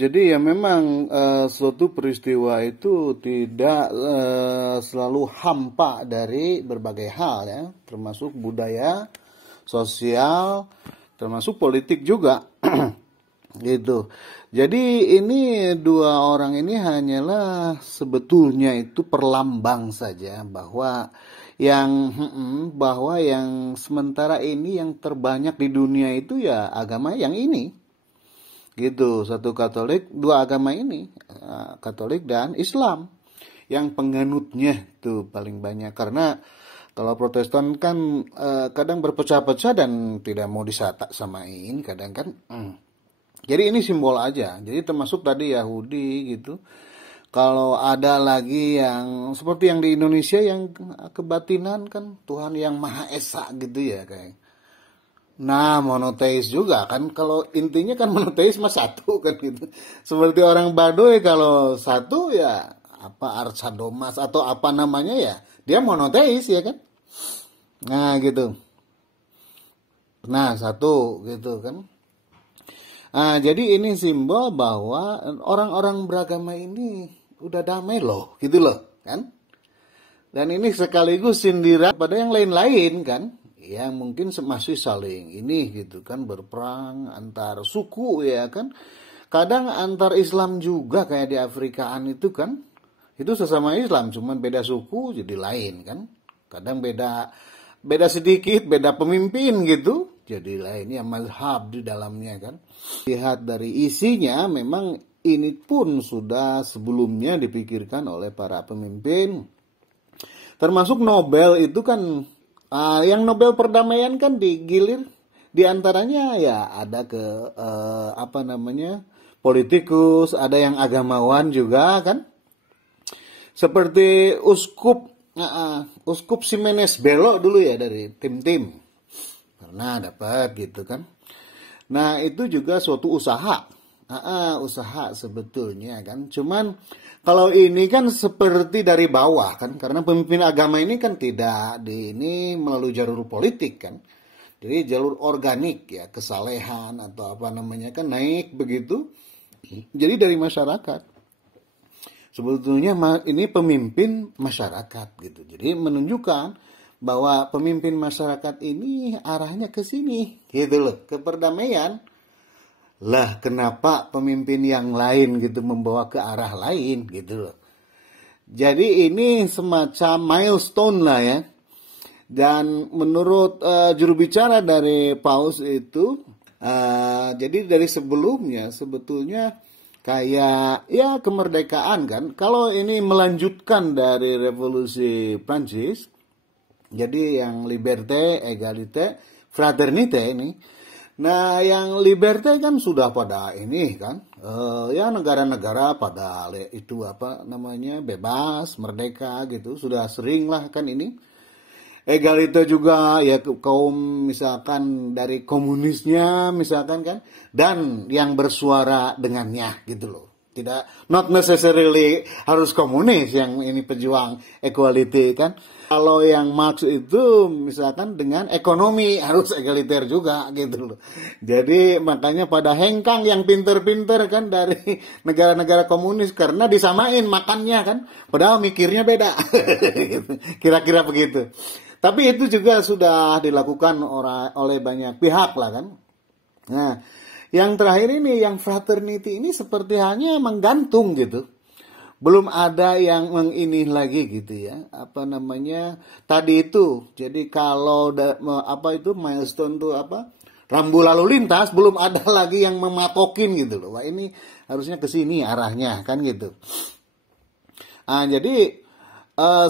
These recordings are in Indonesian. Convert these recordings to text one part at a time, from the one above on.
Jadi ya memang suatu peristiwa itu tidak selalu hampa dari berbagai hal ya, termasuk budaya, sosial, termasuk politik juga. Gitu. Jadi ini dua orang ini hanyalah sebetulnya itu perlambang saja bahwa yang sementara ini yang terbanyak di dunia itu ya agama yang ini. Gitu, satu Katolik, dua agama ini, Katolik dan Islam. Yang penganutnya tuh paling banyak, karena kalau Protestan kan kadang berpecah-pecah dan tidak mau disamain, kadang kan. Jadi ini simbol aja. Jadi termasuk tadi Yahudi gitu. Kalau ada lagi yang seperti yang di Indonesia yang kebatinan kan Tuhan yang Maha Esa gitu ya kayak. Nah, monoteis juga kan, kalau intinya kan monoteis mah satu kan gitu. Seperti orang Baduy kalau satu ya apa Arsadomas atau apa namanya ya, dia monoteis ya kan. Nah, gitu. Nah, satu gitu kan. Nah, jadi ini simbol bahwa orang-orang beragama ini udah damai loh, gitu loh, kan? Dan ini sekaligus sindiran pada yang lain-lain kan, yang mungkin masih saling ini gitu kan, berperang antar suku ya kan. Kadang antar Islam juga kayak di Afrikaan itu kan, itu sesama Islam, cuman beda suku jadi lain kan. Kadang beda sedikit, beda pemimpin gitu, jadi lainnya mazhab di dalamnya kan. Lihat dari isinya, memang ini pun sudah sebelumnya dipikirkan oleh para pemimpin. Termasuk Nobel itu kan, yang Nobel perdamaian kan digilir, diantaranya ya ada politikus, ada yang agamawan juga kan. Seperti Uskup Ximenes Belo dulu ya dari tim-tim. Pernah dapat gitu kan. Nah, itu juga suatu usaha. Usaha sebetulnya kan. Cuman kalau ini kan seperti dari bawah kan, karena pemimpin agama ini kan tidak ini melalui jalur politik kan. Jadi jalur organik ya, kesalehan atau apa namanya kan naik begitu. Jadi dari masyarakat. Sebetulnya ini pemimpin masyarakat gitu. Jadi menunjukkan bahwa pemimpin masyarakat ini arahnya ke sini gitu loh, ke perdamaian. Lah kenapa pemimpin yang lain gitu membawa ke arah lain gitu loh. Jadi ini semacam milestone lah ya. Dan menurut juru bicara dari Paus itu, jadi dari sebelumnya sebetulnya kayak ya kemerdekaan kan. Kalau ini melanjutkan dari revolusi Prancis, jadi yang liberté, égalité, fraternité ini. Nah, yang liberté kan sudah pada ini kan, ya negara-negara pada itu apa namanya bebas, merdeka gitu, sudah sering lah kan ini. Egalite juga ya kaum misalkan dari komunisnya misalkan kan, dan yang bersuara dengannya gitu loh. Tidak, not necessarily harus komunis yang ini pejuang equality kan. Kalau yang Marx itu misalkan dengan ekonomi harus egaliter juga gitu loh. Jadi makanya pada hengkang yang pinter-pinter kan dari negara-negara komunis karena disamain makannya kan. Padahal mikirnya beda. Kira-kira begitu. Tapi itu juga sudah dilakukan oleh banyak pihak lah kan. Nah, yang terakhir ini, yang fraternity ini seperti hanya menggantung gitu. Belum ada yang mengini lagi gitu ya. Apa namanya? Tadi itu. Jadi kalau milestone itu apa? Rambu lalu lintas belum ada lagi yang mematokin gitu loh. Wah, ini harusnya ke sini arahnya kan gitu. Jadi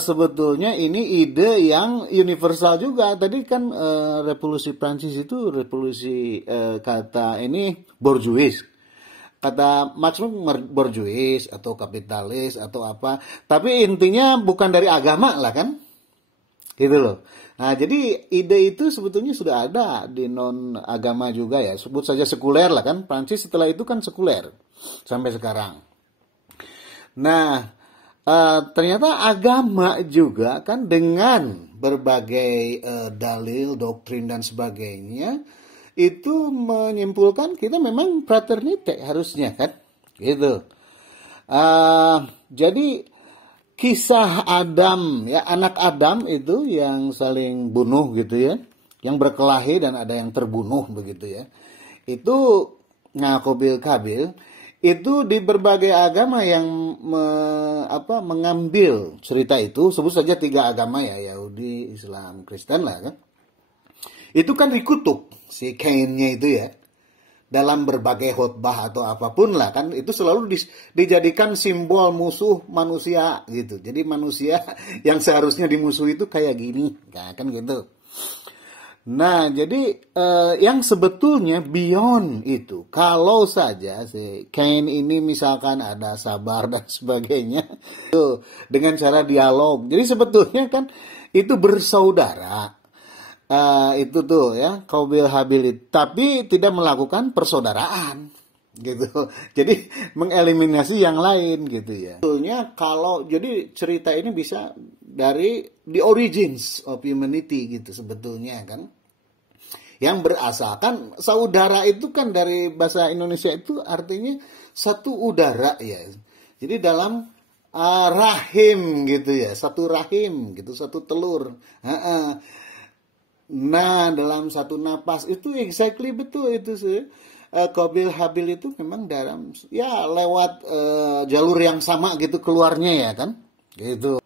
sebetulnya ini ide yang universal juga. Tadi kan revolusi Prancis itu revolusi kata ini bourgeois. Kata Marx bourgeois atau kapitalis atau apa. Tapi intinya bukan dari agama lah kan. Gitu loh. Nah, jadi ide itu sebetulnya sudah ada di non agama juga ya. Sebut saja sekuler lah kan. Prancis setelah itu kan sekuler sampai sekarang. Nah, ternyata agama juga kan dengan berbagai dalil, doktrin dan sebagainya itu menyimpulkan kita memang fraternity harusnya kan. gitu. Jadi kisah Adam ya, anak Adam itu yang saling bunuh gitu ya, yang berkelahi dan ada yang terbunuh begitu ya. Itu Qabil Kabil itu di berbagai agama yang mengambil cerita itu, sebut saja 3 agama ya, Yahudi, Islam, Kristen lah kan. Itu kan dikutuk si Kainnya itu ya, dalam berbagai khotbah atau apapun lah kan, itu selalu dijadikan simbol musuh manusia gitu. Jadi manusia yang seharusnya dimusuhi itu kayak gini, nah, kan gitu. Nah, jadi yang sebetulnya beyond itu, kalau saja si Cain ini misalkan ada sabar dan sebagainya, itu dengan cara dialog. Jadi sebetulnya kan itu bersaudara. Itu tuh ya, Qabil Habil itu, tapi tidak melakukan persaudaraan gitu. Jadi mengeliminasi yang lain gitu ya. Sebetulnya kalau jadi cerita ini bisa dari the origins of humanity gitu sebetulnya kan. Yang berasalkan saudara itu kan dari bahasa Indonesia itu artinya satu udara ya. Jadi dalam rahim gitu ya, satu rahim gitu, satu telur. Nah, dalam satu napas itu exactly betul itu sih. Qabil Habil itu memang dalam ya lewat jalur yang sama gitu keluarnya ya kan. Gitu.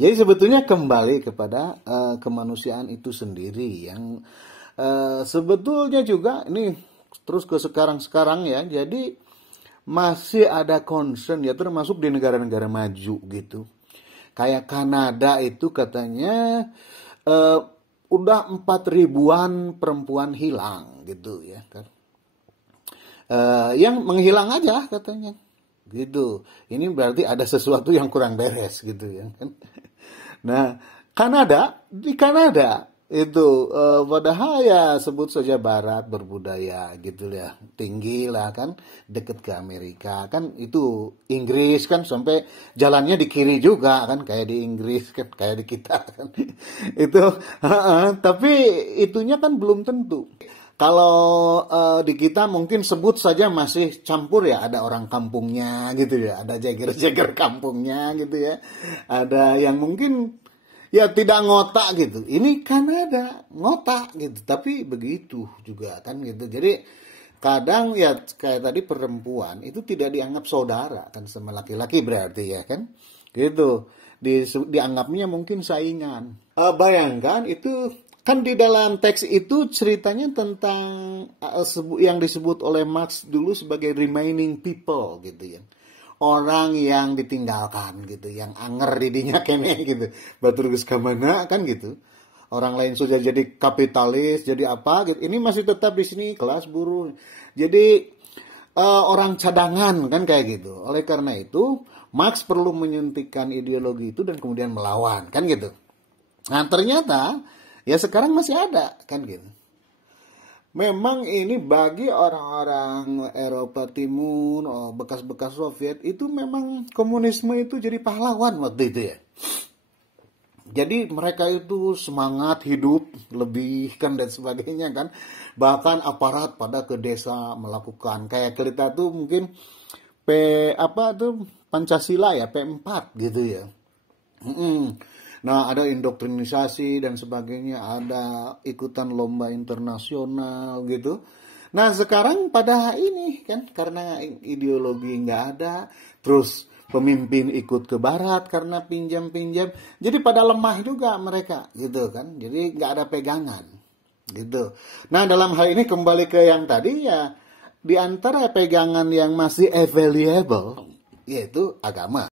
Jadi sebetulnya kembali kepada kemanusiaan itu sendiri yang sebetulnya juga ini terus ke sekarang ya. Jadi masih ada concern ya, termasuk di negara-negara maju gitu. Kayak Kanada itu katanya udah 4.000-an perempuan hilang gitu ya kan. Yang menghilang aja katanya gitu. Ini berarti ada sesuatu yang kurang beres gitu ya kan. Nah, di Kanada itu padahal ya sebut saja barat berbudaya gitu ya, tinggi lah kan, deket ke Amerika kan, itu Inggris kan sampai jalannya di kiri juga kan, kayak di Inggris kan, kayak di kita kan. Itu tapi itunya kan belum tentu. Kalau di kita mungkin sebut saja masih campur ya, ada orang kampungnya gitu ya, ada jeger-jeger kampungnya gitu ya, ada yang mungkin ya tidak ngotak gitu. Ini Kanada ngotak gitu, tapi begitu juga kan gitu. Jadi kadang ya kayak tadi perempuan itu tidak dianggap saudara kan sama laki-laki berarti ya kan. Gitu. Dianggapnya mungkin saingan. Bayangkan itu kan di dalam teks itu ceritanya tentang yang disebut oleh Marx dulu sebagai remaining people gitu ya. Orang yang ditinggalkan gitu, yang anger didinya kene gitu, batur geus ka mana kan gitu. Orang lain sudah jadi kapitalis, jadi apa gitu. Ini masih tetap di sini kelas buruh. Jadi orang cadangan kan kayak gitu. Oleh karena itu, Marx perlu menyuntikkan ideologi itu dan kemudian melawan kan gitu. Nah, ternyata ya sekarang masih ada kan gitu. Memang ini bagi orang-orang Eropa Timur, bekas-bekas Soviet, itu memang komunisme itu jadi pahlawan waktu itu ya. Jadi mereka itu semangat hidup lebih kan dan sebagainya kan. Bahkan aparat pada ke desa melakukan. Kayak kita tuh mungkin Pancasila ya, P4 gitu ya. Nah, ada indoktrinisasi dan sebagainya, ada ikutan lomba internasional gitu. Nah, sekarang pada ini kan, karena ideologi nggak ada, terus pemimpin ikut ke barat karena pinjam-pinjam, jadi pada lemah juga mereka gitu kan, jadi nggak ada pegangan gitu. Nah, dalam hal ini kembali ke yang tadi ya, di antara pegangan yang masih available, yaitu agama.